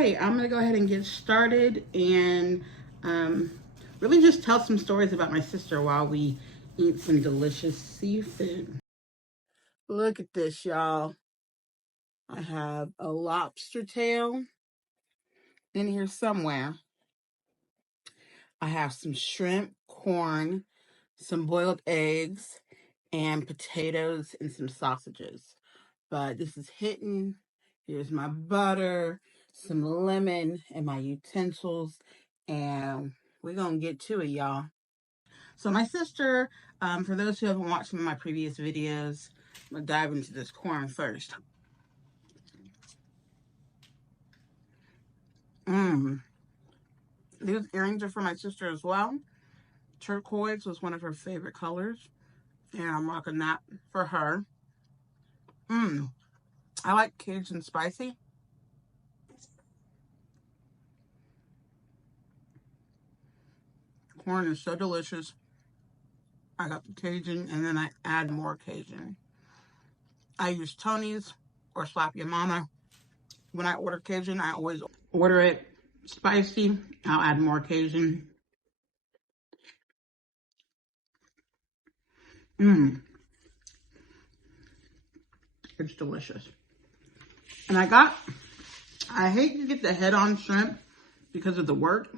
right, I'm gonna go ahead and get started and really just tell some stories about my sister while we eat some delicious seafood. Look at this, y'all. I have a lobster tail in here somewhere. I have some shrimp, corn, some boiled eggs, and potatoes and some sausages. But this is hitting. Here's my butter, some lemon, and my utensils. And we're going to get to it, y'all. So my sister, for those who haven't watched some of my previous videos, I'm going to dive into this corn first. These earrings are for my sister as well. Turquoise was one of her favorite colors. And I'm rocking that for her. I like Cajun spicy. Corn is so delicious. I got the Cajun and then I add more Cajun. I use Tony's or Slap Your Mama. When I order Cajun, I always order it spicy. I'll add more Cajun. It's delicious. And I hate to get the head-on shrimp because of the work.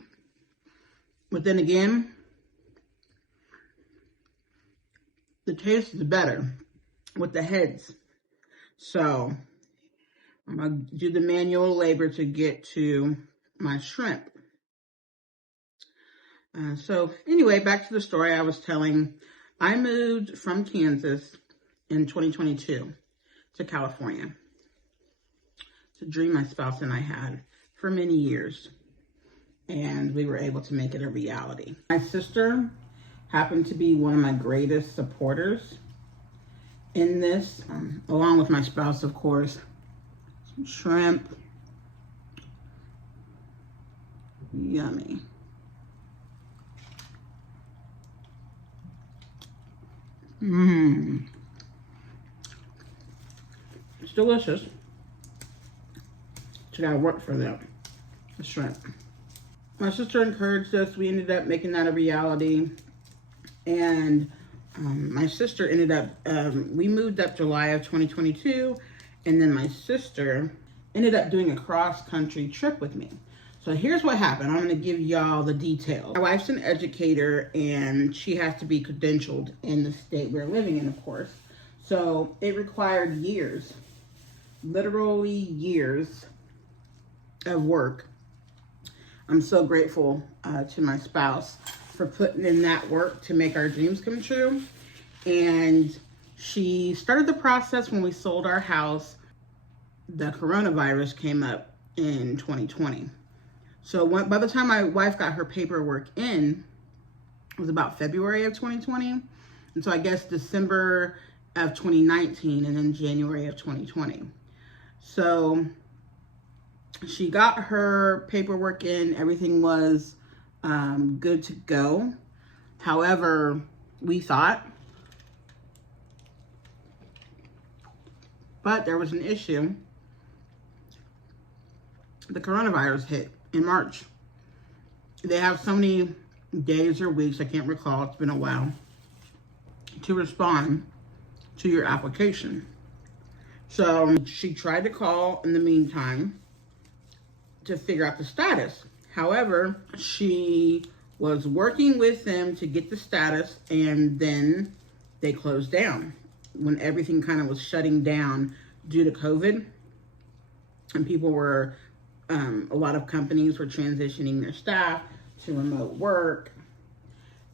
But then again, the taste is better with the heads. So I'm going to do the manual labor to get to my shrimp. So anyway, back to the story I was telling. I moved from Kansas in 2022 to California. It's a dream my spouse and I had for many years. And we were able to make it a reality. My sister happened to be one of my greatest supporters in this, along with my spouse, of course. Some shrimp. Yummy. It's delicious. But you gotta work for that. The shrimp. My sister encouraged us. We ended up making that a reality. And my sister ended up, we moved up July of 2022. And then my sister ended up doing a cross-country trip with me. So here's what happened. I'm going to give y'all the details. My wife's an educator, and she has to be credentialed in the state we're living in, of course. So it required years, literally years of work. I'm so grateful to my spouse for putting in that work to make our dreams come true. And she started the process when we sold our house. The coronavirus came up in 2020. So by the time my wife got her paperwork in, it was about February of 2020. And so I guess December of 2019 and then January of 2020. So she got her paperwork in. Everything was good to go. However, we thought, but there was an issue. The coronavirus hit in March. They have so many days or weeks, I can't recall, it's been a while, to respond to your application. So she tried to call in the meantime to figure out the status. However, she was working with them to get the status, and then they closed down when everything kind of was shutting down due to COVID. And people were, a lot of companies were transitioning their staff to remote work.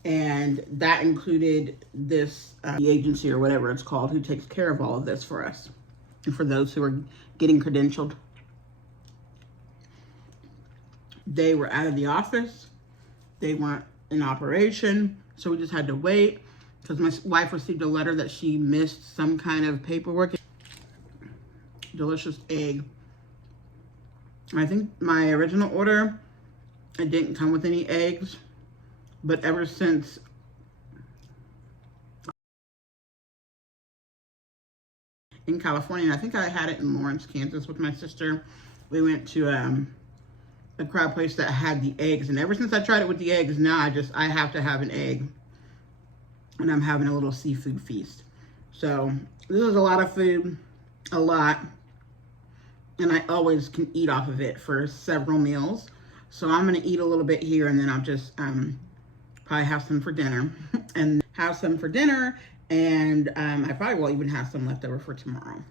And that included this, the agency or whatever it's called, who takes care of all of this for us. And for those who are getting credentialed. They were out of the office. They weren't in operation. So we just had to wait because my wife received a letter that she missed some kind of paperwork. Delicious egg. I think my original order, it didn't come with any eggs, but ever since in California, and I think I had it in Lawrence, Kansas with my sister. We went to a crab place that had the eggs. And ever since I tried it with the eggs, now I have to have an egg. And I'm having a little seafood feast. So this is a lot of food, a lot. And I always can eat off of it for several meals. So I'm gonna eat a little bit here, and then I'll just probably have some for dinner. And have some for dinner, and I probably will even have some left over for tomorrow.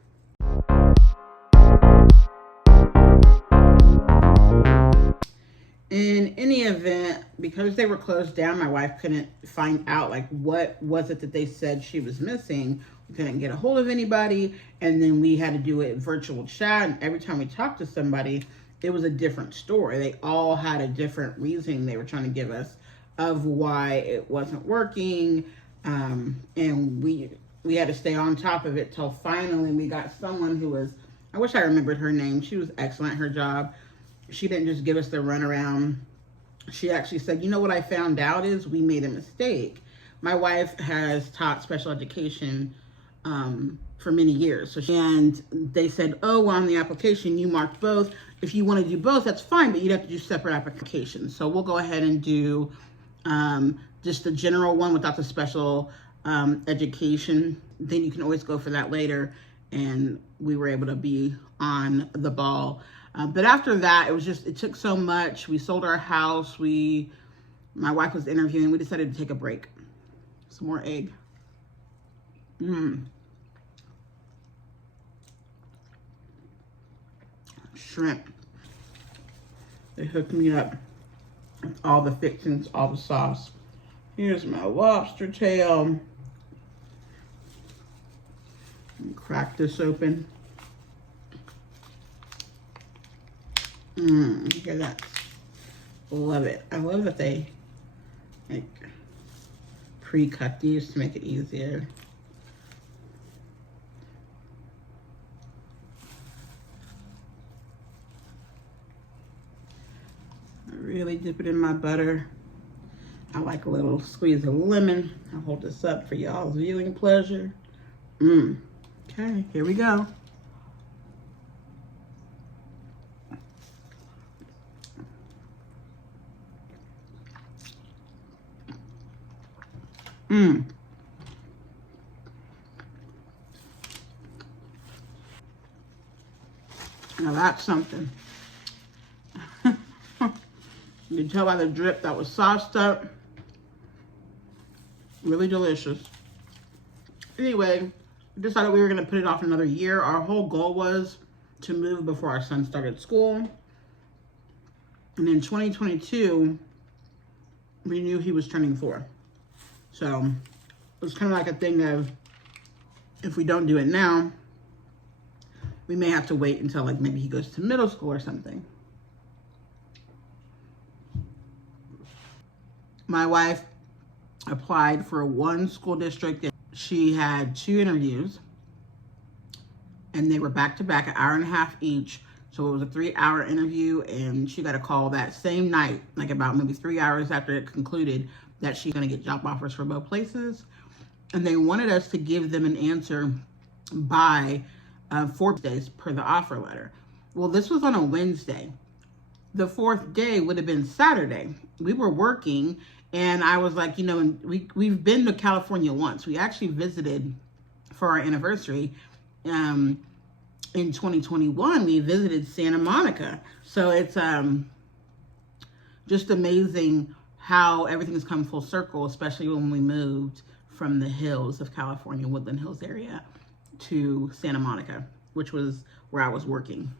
In any event, because they were closed down, my wife couldn't find out like what was it that they said she was missing. We couldn't get a hold of anybody, and then we had to do a virtual chat, and every time we talked to somebody, it was a different story. They all had a different reason they were trying to give us of why it wasn't working, and we had to stay on top of it till finally we got someone who was, I wish I remembered her name. She was excellent at her job. She didn't just give us the runaround. She actually said, you know what I found out is we made a mistake. My wife has taught special education for many years. And they said, oh, well, on the application, you marked both. If you want to do both, that's fine, but you'd have to do separate applications. So we'll go ahead and do just the general one without the special education. Then you can always go for that later. And we were able to be on the ball. But after that, it took so much. We sold our house. My wife was interviewing. We decided to take a break. Some more egg. Shrimp. They hooked me up with all the fixings, all the sauce. Here's my lobster tail. Crack this open. Hear that? Love it. I love that they like pre-cut these to make it easier. I really dip it in my butter. I like a little squeeze of lemon. I'll hold this up for y'all's viewing pleasure. Okay, here we go. Now that's something. You can tell by the drip that was sauced up. Really delicious. Anyway, we decided we were going to put it off another year. Our whole goal was to move before our son started school. And in 2022, we knew he was turning 4. So it was kind of like a thing of, if we don't do it now, we may have to wait until like maybe he goes to middle school or something. My wife applied for one school district. She had 2 interviews, and they were back-to-back, an hour and a half each. So it was a 3-hour interview, and she got a call that same night, like about maybe 3 hours after it concluded, that she's gonna get job offers for both places. And they wanted us to give them an answer by 4 days per the offer letter. Well, this was on a Wednesday. The 4th day would have been Saturday. We were working, and I was like, you know, we've been to California once. We actually visited for our anniversary. In 2021, we visited Santa Monica. So it's just amazing how everything has come full circle, especially when we moved from the hills of California, Woodland Hills area, to Santa Monica, which was where I was working.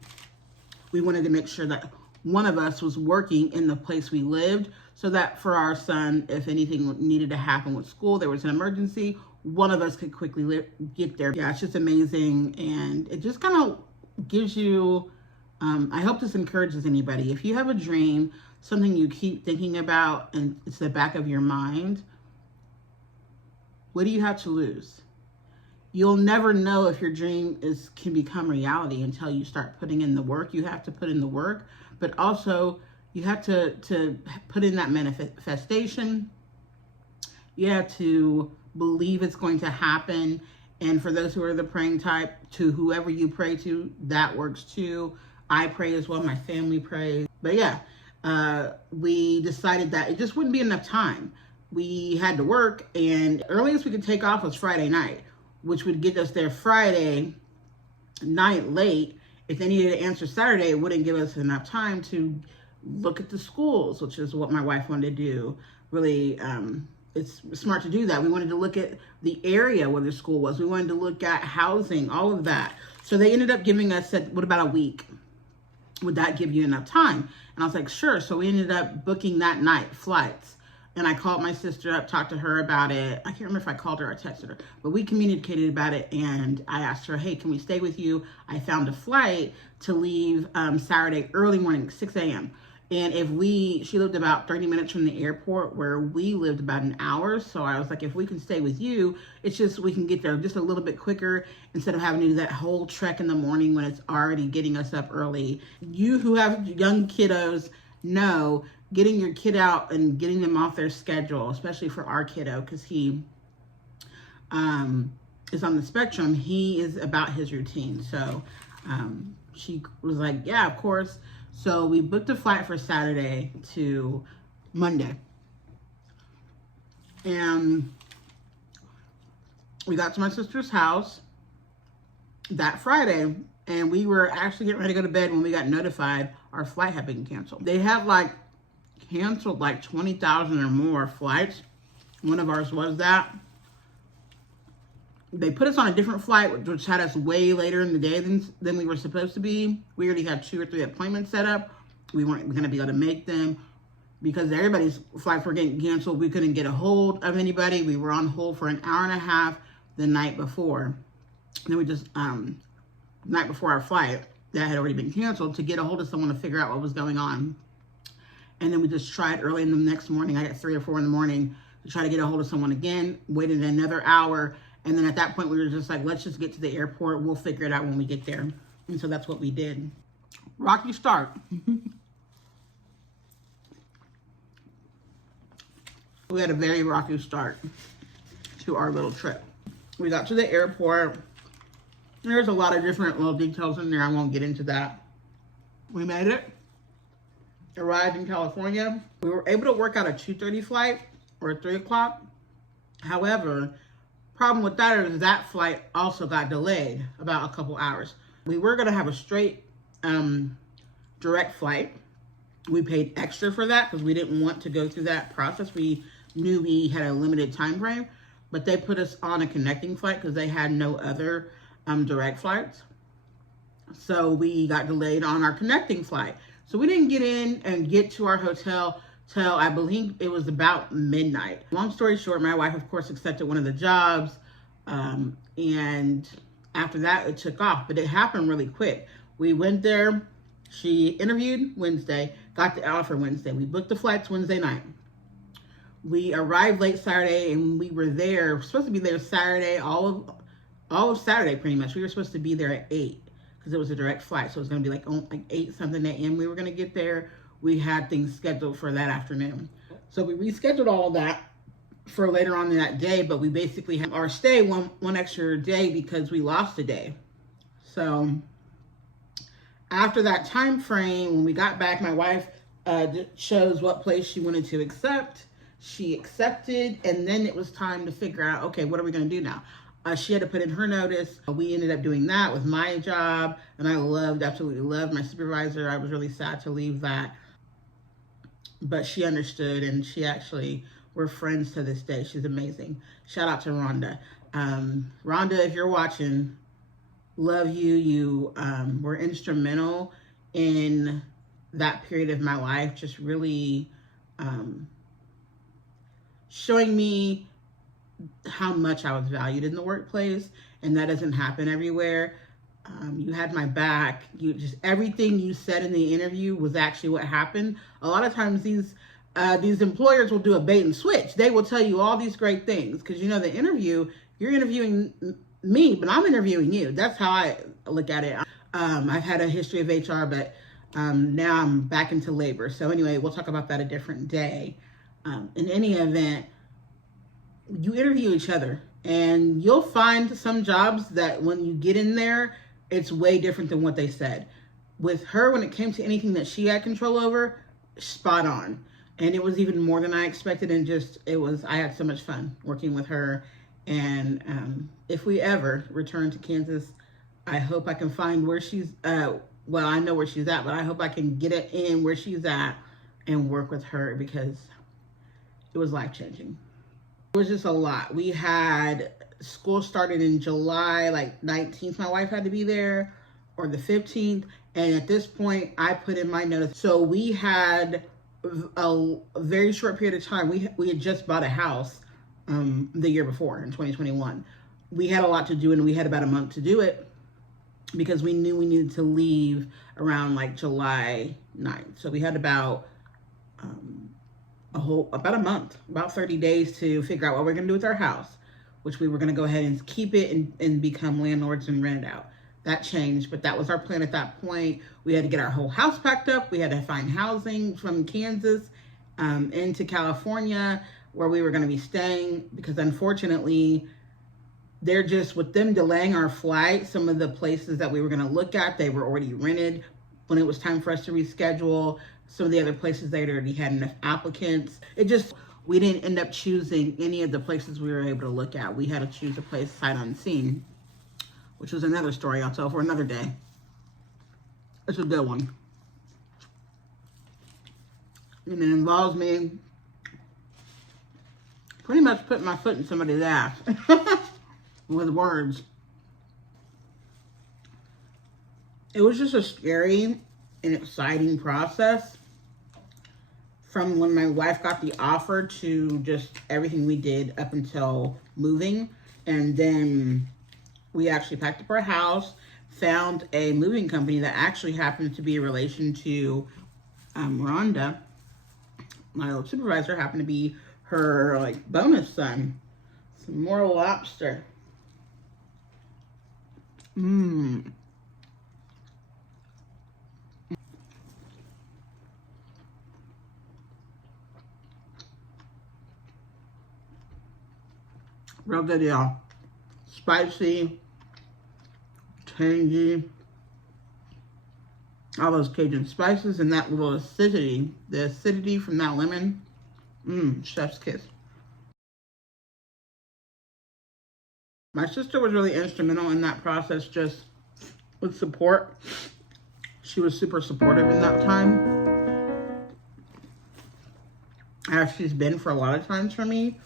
We wanted to make sure that one of us was working in the place we lived, so that for our son, if anything needed to happen with school, there was an emergency, one of us could quickly get there. Yeah, it's just amazing, and it just kind of gives you, I hope this encourages anybody. If you have a dream, something you keep thinking about, and it's the back of your mind, what do you have to lose? You'll never know if your dream can become reality until you start putting in the work. You have to put in the work, but also you have to put in that manifestation. You have to believe it's going to happen. And for those who are the praying type, to whoever you pray to, that works too. I pray as well. My family prays. But yeah, we decided that it just wouldn't be enough time. We had to work, and earliest we could take off was Friday night, which would get us there Friday night late. If they needed to answer Saturday, it wouldn't give us enough time to look at the schools, which is what my wife wanted to do. Really, it's smart to do that. We wanted to look at the area where the school was. We wanted to look at housing, all of that. So they ended up giving us, said, what about a week? Would that give you enough time? And I was like, sure. So we ended up booking that night flights. And I called my sister up, talked to her about it. I can't remember if I called her or texted her, but we communicated about it. And I asked her, hey, can we stay with you? I found a flight to leave Saturday early morning, 6 a.m. And she lived about 30 minutes from the airport, where we lived about an hour. So I was like, if we can stay with you, it's just, we can get there just a little bit quicker instead of having to do that whole trek in the morning when it's already getting us up early. You who have young kiddos know getting your kid out and getting them off their schedule, especially for our kiddo, because he is on the spectrum. He is about his routine. So she was like, yeah, of course. So we booked a flight for Saturday to Monday. And we got to my sister's house that Friday, and we were actually getting ready to go to bed when we got notified our flight had been canceled. They had canceled 20,000 or more flights. One of ours was that. They put us on a different flight, which had us way later in the day than we were supposed to be. We already had 2 or 3 appointments set up. We weren't going to be able to make them because everybody's flights were getting canceled. We couldn't get a hold of anybody. We were on hold for an hour and a half the night before. And then we just, night before our flight that had already been canceled, to get a hold of someone to figure out what was going on. And then we just tried early in the next morning. I got 3 or 4 in the morning to try to get a hold of someone again, waited another hour. And then at that point, we were just like, let's just get to the airport. We'll figure it out when we get there. And so that's what we did. Rocky start. We had a very rocky start to our little trip. We got to the airport. There's a lot of different little details in there. I won't get into that. We made it. Arrived in California. We were able to work out a 2:30 flight or a 3 o'clock. However, problem with that is that flight also got delayed about a couple hours. We were going to have a straight direct flight. We paid extra for that because we didn't want to go through that process. We knew we had a limited time frame, but they put us on a connecting flight because they had no other direct flights. So we got delayed on our connecting flight. So we didn't get in and get to our hotel till I believe it was about midnight. Long story short, my wife, of course, accepted one of the jobs. And after that, it took off. But it happened really quick. We went there. She interviewed Wednesday, got the offer Wednesday. We booked the flights Wednesday night. We arrived late Saturday, and we were there. We're supposed to be there Saturday, all of Saturday pretty much. We were supposed to be there at 8 because it was a direct flight. So it was going to be like 8 something a.m. We were going to get there. We had things scheduled for that afternoon. So we rescheduled all of that for later on in that day, but we basically had our stay one extra day because we lost a day. So after that time frame, when we got back, my wife chose what place she wanted to accept. She accepted, and then it was time to figure out, okay, what are we going to do now? She had to put in her notice. We ended up doing that with my job, and I absolutely loved my supervisor. I was really sad to leave that. But she understood, and she actually, we're friends to this day. She's amazing. Shout out to Rhonda. Rhonda, if you're watching, love you. You were instrumental in that period of my life, just really showing me how much I was valued in the workplace, and that doesn't happen everywhere. You had my back. You just, everything you said in the interview was actually what happened. A lot of times these employers will do a bait and switch. They will tell you all these great things because, you know, the interview, you're interviewing me, but I'm interviewing you. That's how I look at it. I've had a history of HR, but now I'm back into labor. So anyway, we'll talk about that a different day. In any event, you interview each other, and you'll find some jobs that when you get in there, it's way different than what they said. With her, when it came to anything that she had control over, spot on. And it was even more than I expected, and I had so much fun working with her. And if we ever return to Kansas, I hope I can find where she's, well, I know where she's at, but I hope I can get it in where she's at and work with her, because it was life-changing. It was just a lot. We had school started in July, like 19th, my wife had to be there, or the 15th. And at this point, I put in my notice. So we had a very short period of time. We had just bought a house the year before, in 2021. We had a lot to do, and we had about a month to do it, because we knew we needed to leave around like July 9th. So we had about about a month, about 30 days to figure out what we're gonna do with our house, which we were gonna go ahead and keep it and become landlords and rent it out. That changed, but that was our plan at that point. We had to get our whole house packed up. We had to find housing from Kansas into California, where we were gonna be staying, because unfortunately, they're just, with them delaying our flight, some of the places that we were going to look at, they were already rented when it was time for us to reschedule. Some of the other places, they already had enough applicants. We didn't end up choosing any of the places we were able to look at. We had to choose a place sight unseen, which was another story I'll tell for another day. It's a good one. And it involves me pretty much putting my foot in somebody's ass. With words. It was just a scary and exciting process, from when my wife got the offer to just everything we did up until moving. And then we actually packed up our house, found a moving company that actually happened to be a relation to Rhonda. My old supervisor happened to be her like bonus son. Some more lobster. Real good, y'all. Spicy, tangy, all those Cajun spices, and that little acidity, the acidity from that lemon. Chef's kiss. My sister was really instrumental in that process, just with support. She was super supportive in that time, as she's been for a lot of times for me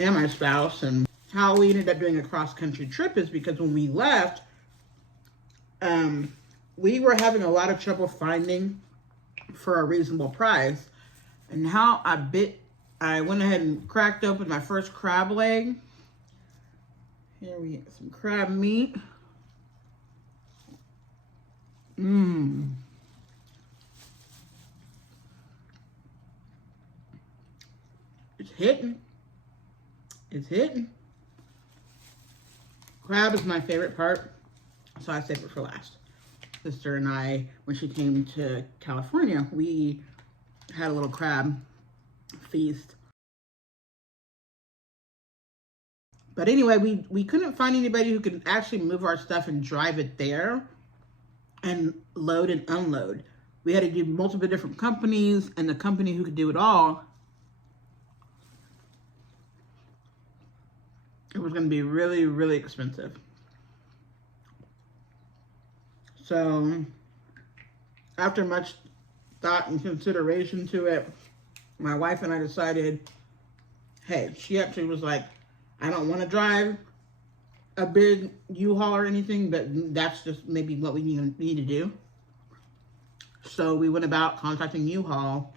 and my spouse. And how we ended up doing a cross-country trip is because when we left, we were having a lot of trouble finding for a reasonable price. And how I went ahead and cracked open my first crab leg. Here we get some crab meat. It's hitting. It's hitting. Crab is my favorite part, so I saved it for last. Sister and I, when she came to California, we had a little crab feast. But anyway, we couldn't find anybody who could actually move our stuff and drive it there and load and unload. We had to do multiple different companies, and the company who could do it all, it was going to be really, really expensive. So after much thought and consideration to it, my wife and I decided, hey, she actually was like, I don't want to drive a big U-Haul or anything, but that's just maybe what we need to do. So we went about contacting U-Haul,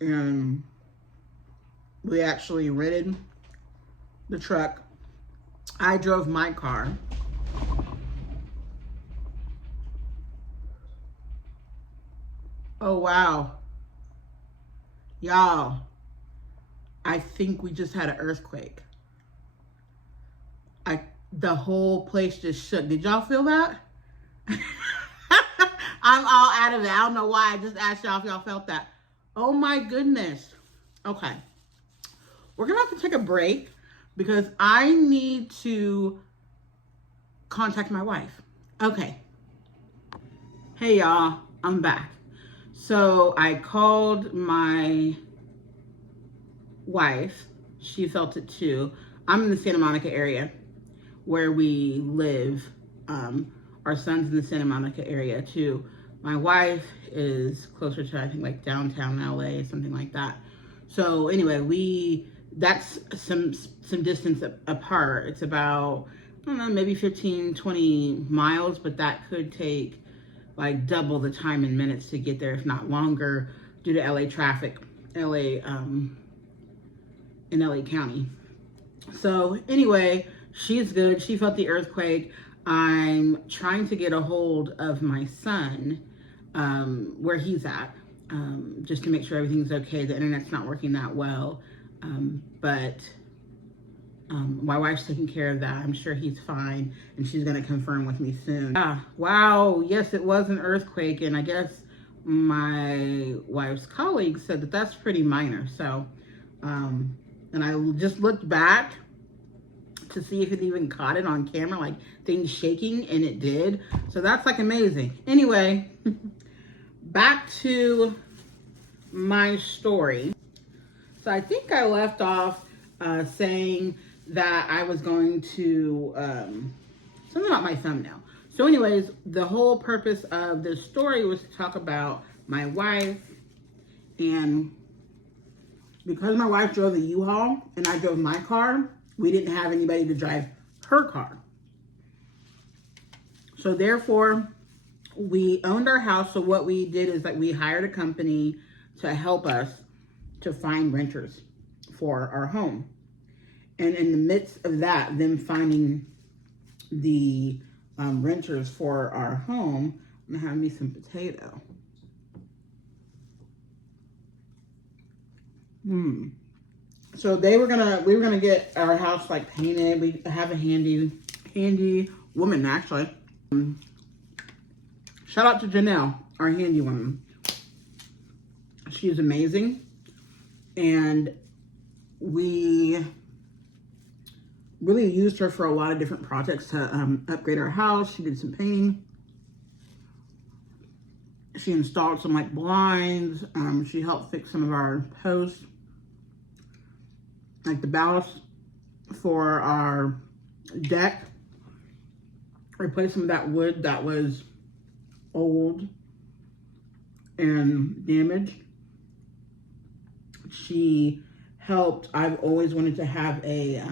and we actually rented the truck. I drove my car. Oh, wow. Y'all, I think we just had an earthquake. The whole place just shook. Did y'all feel that? I'm all out of it. I don't know why. I just asked y'all if y'all felt that. Oh my goodness. Okay. We're going to have to take a break because I need to contact my wife. Okay. Hey y'all, I'm back. So I called my wife. She felt it too. I'm in the Santa Monica area where we live. Our son's in the Santa Monica area too. My wife is closer to, I think, like downtown LA, something like that. So anyway, that's some distance apart. It's about, I don't know, maybe 15, 20 miles, but that could take like double the time in minutes to get there, if not longer, due to LA traffic, LA, in LA County. So anyway, she's good. She felt the earthquake. I'm trying to get a hold of my son, where he's at, just to make sure everything's okay. The internet's not working that well, but my wife's taking care of that. I'm sure he's fine, and she's going to confirm with me soon. Wow, yes, it was an earthquake, and I guess my wife's colleague said that that's pretty minor. So, and I just looked back to see if it even caught it on camera, like things shaking, and it did. So that's like amazing. Anyway, back to my story. So I think I left off saying that I was going to, something about my thumbnail. So anyways, the whole purpose of this story was to talk about my wife, and because my wife drove the U-Haul and I drove my car, we didn't have anybody to drive her car. So therefore, we owned our house. So what we did is that we hired a company to help us to find renters for our home. And in the midst of that, them finding the renters for our home, I'm gonna have me some potato. So we were gonna get our house like painted. We have a handy woman, actually. Shout out to Janelle, our handy woman. She's amazing, and we really used her for a lot of different projects to upgrade our house. She did some painting. She installed some like blinds. She helped fix some of our posts, like the ballast for our deck. Replaced some of that wood that was old and damaged. She helped. I've always wanted to have a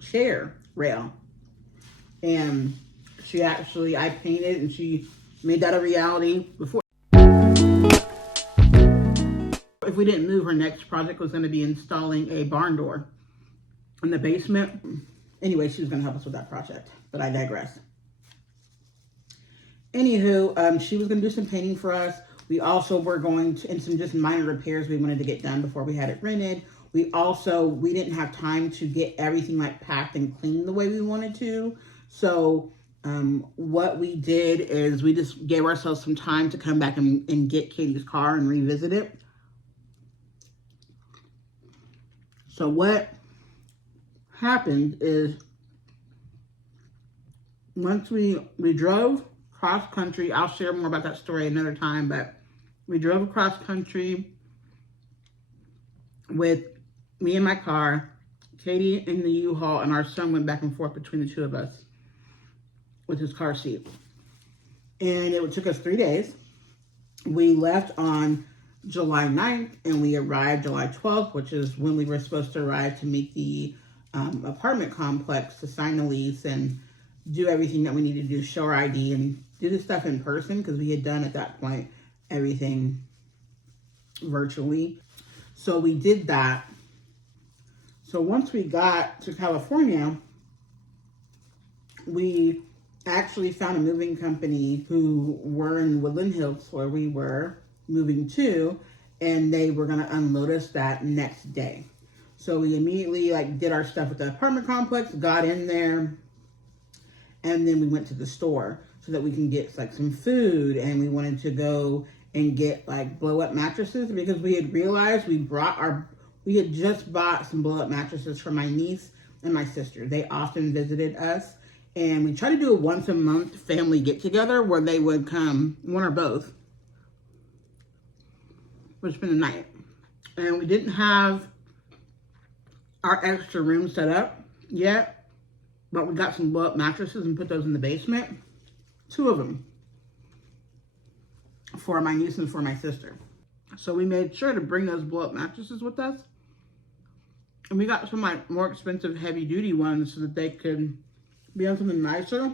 chair rail, and I painted, and she made that a reality. Before, if we didn't move, her next project was going to be installing a barn door in the basement. Anyway, she was going to help us with that project, but I digress. Anywho, she was going to do some painting for us. We also were going to, and some just minor repairs we wanted to get done before we had it rented. We didn't have time to get everything like packed and clean the way we wanted to. So what we did is we just gave ourselves some time to come back and get Katie's car and revisit it. So what happened is, once we drove cross country, I'll share more about that story another time, but we drove across country with me in my car, Katie in the U-Haul, and our son went back and forth between the two of us with his car seat. And it took us 3 days. We left on July 9th, and we arrived July 12th, which is when we were supposed to arrive to meet the apartment complex to sign the lease and do everything that we needed to do, show our ID and do the stuff in person, because we had done at that point everything virtually. So we did that. So once we got to California, we actually found a moving company who were in Woodland Hills, where we were moving to, and they were going to unload us that next day. So we immediately did our stuff with the apartment complex, got in there, and then we went to the store so that we can get some food, and we wanted to go and get blow up mattresses, because we had realized we had just bought some blow up mattresses for my niece and my sister. They often visited us, And we try to do a once a month family get together where they would come, one or both, would spend the night. And we didn't have our extra room set up yet, but we got some blow up mattresses and put those in the basement. 2 of them for my niece and for my sister. So we made sure to bring those blow up mattresses with us. And we got some like more expensive heavy duty ones so that they could be on something nicer.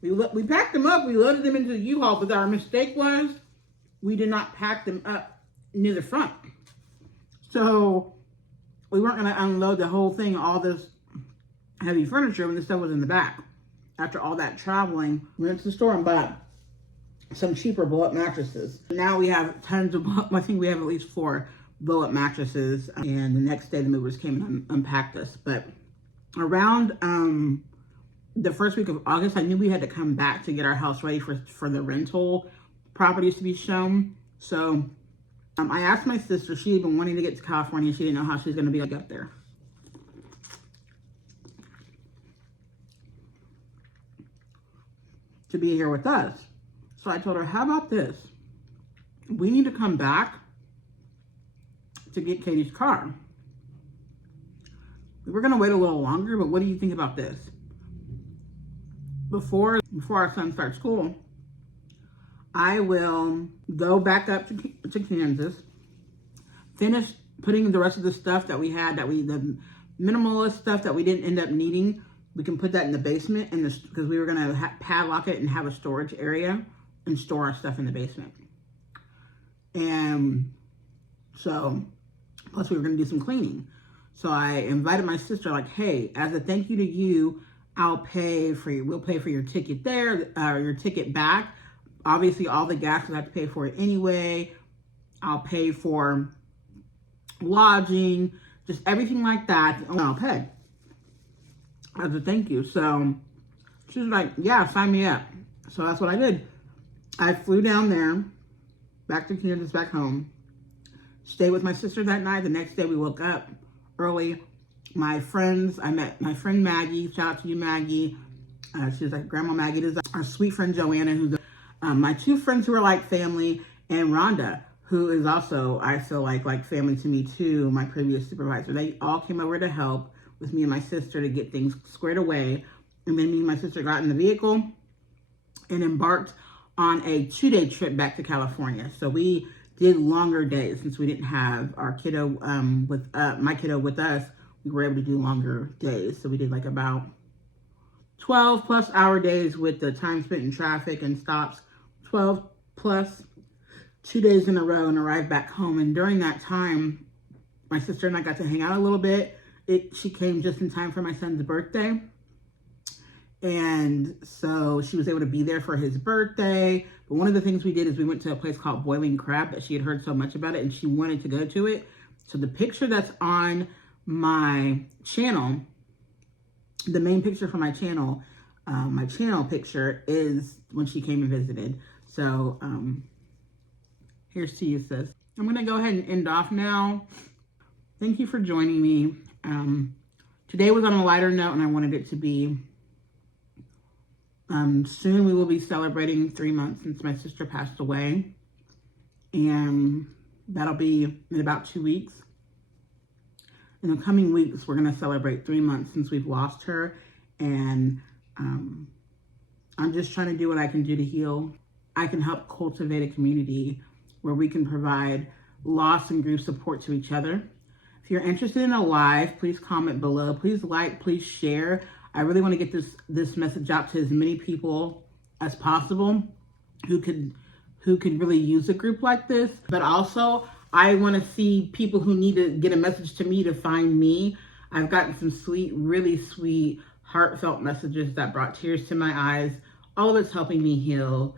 We packed them up, we loaded them into the U-Haul, but our mistake was we did not pack them up near the front. So we weren't gonna unload the whole thing, all this heavy furniture when the stuff was in the back. After all that traveling, we went to the store and bought some cheaper blow-up mattresses. Now we have tons of, I think we have at least 4 blow-up mattresses. And the next day the movers came and unpacked us. But around the first week of August, I knew we had to come back to get our house ready for the rental properties to be shown. So I asked my sister, she had been wanting to get to California. She didn't know how she was going to be able to get there. To be here with us. So I told her, how about this? We need to come back to get Katie's car. We were going to wait a little longer, but what do you think about this? Before our son starts school, I will go back up to Kansas, finish putting the rest of the stuff that we had, the minimalist stuff that we didn't end up needing. We can put that in the basement because we were going to padlock it and have a storage area and store our stuff in the basement. And so, plus we were going to do some cleaning. So I invited my sister, like, hey, as a thank you to you, we'll pay for your ticket there, your ticket back. Obviously, all the gas will have to pay for it anyway. I'll pay for lodging, just everything like that. I'll pay as a thank you. So she was like, yeah, sign me up. So that's what I did. I flew down there, back to Kansas, back home. Stayed with my sister that night. The next day we woke up early. My friends, I met my friend Maggie. Shout out to you, Maggie. She was like Grandma Maggie. This is our sweet friend Joanna, who's my 2 friends who are like family, and Rhonda, who is also, I feel like family to me too, my previous supervisor. They all came over to help with me and my sister to get things squared away. And then me and my sister got in the vehicle and embarked on a 2-day trip back to California. So we did longer days since we didn't have our kiddo my kiddo with us. We were able to do longer days. So we did like about 12 plus hour days with the time spent in traffic and stops, 12 plus 2 days in a row, and arrived back home. And during that time, my sister and I got to hang out a little bit. She came just in time for my son's birthday. And so she was able to be there for his birthday. But one of the things we did is we went to a place called Boiling Crab that she had heard so much about it and she wanted to go to it. So the picture that's on my channel, the main picture for my channel picture is when she came and visited. So here's to you, sis. I'm going to go ahead and end off now. Thank you for joining me. Today was on a lighter note and I wanted it to be soon we will be celebrating 3 months since my sister passed away. And that'll be in about 2 weeks. In the coming weeks, we're going to celebrate 3 months since we've lost her. And I'm just trying to do what I can do to heal. I can help cultivate a community where we can provide loss and grief support to each other. If you're interested in a live, please comment below. Please like, please share. I really want to get this message out to as many people as possible who could really use a group like this. But also, I want to see people who need to get a message to me to find me. I've gotten some sweet, really sweet, heartfelt messages that brought tears to my eyes. All of it's helping me heal.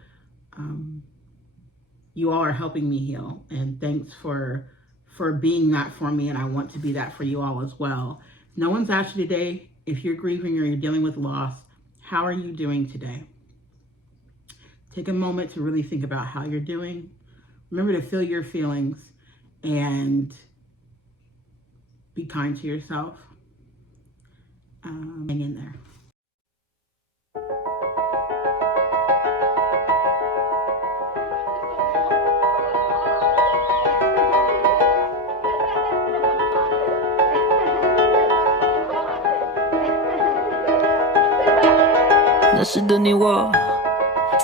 You all are helping me heal. And thanks for being that for me. And I want to be that for you all as well. No one's asked you today, if you're grieving or you're dealing with loss, how are you doing today? Take a moment to really think about how you're doing. Remember to feel your feelings and be kind to yourself. Hang in there. 那时的你我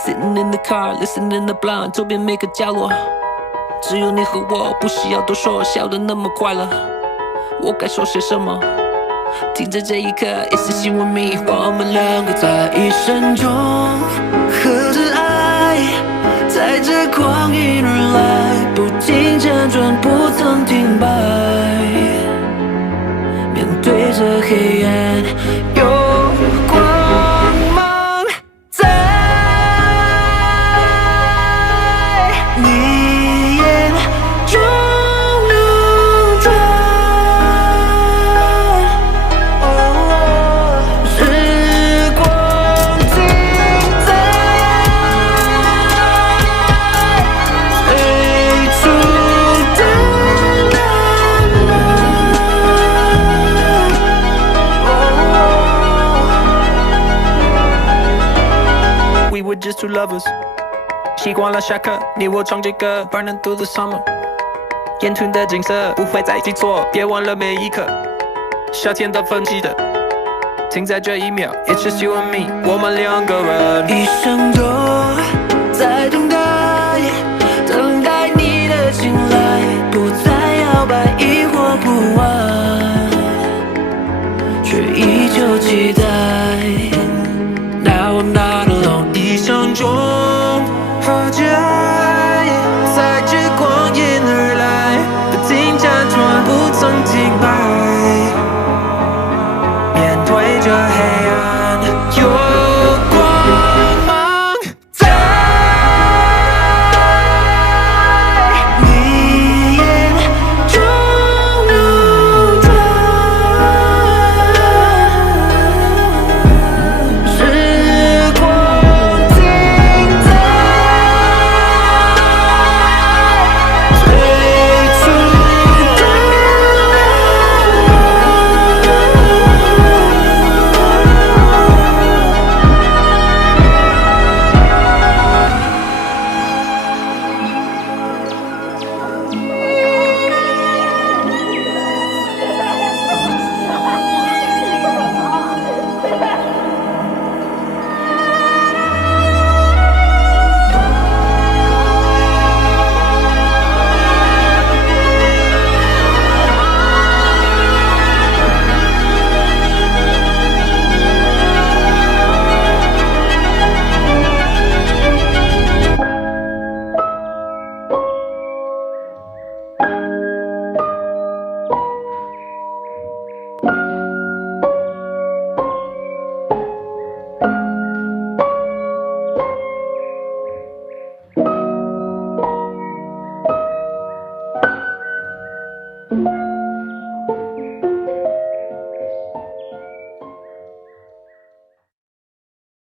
Sitting in the car, listening the blind 周边每个角落只有你和我，不需要多说，笑得那么快乐我该说些什么停在这一刻一丝希望迷我们两个在一生中和着爱在这光阴而来不停辗转不曾停摆面对着黑暗有光芒在你眼中流转时光停在最初的那晚 We were just two lovers习惯了下课你我唱这歌 Burning through the summer 眼前的景色不会再记错别忘了每一刻夏天的分期的停在这一秒 It's just you and me 我们两个人一生都在等待等待你的青睐不再摇摆疑惑不安却依旧期待 Now I'm not alone 一生中和着爱在这光阴而来不停辗转不曾停摆面对着黑暗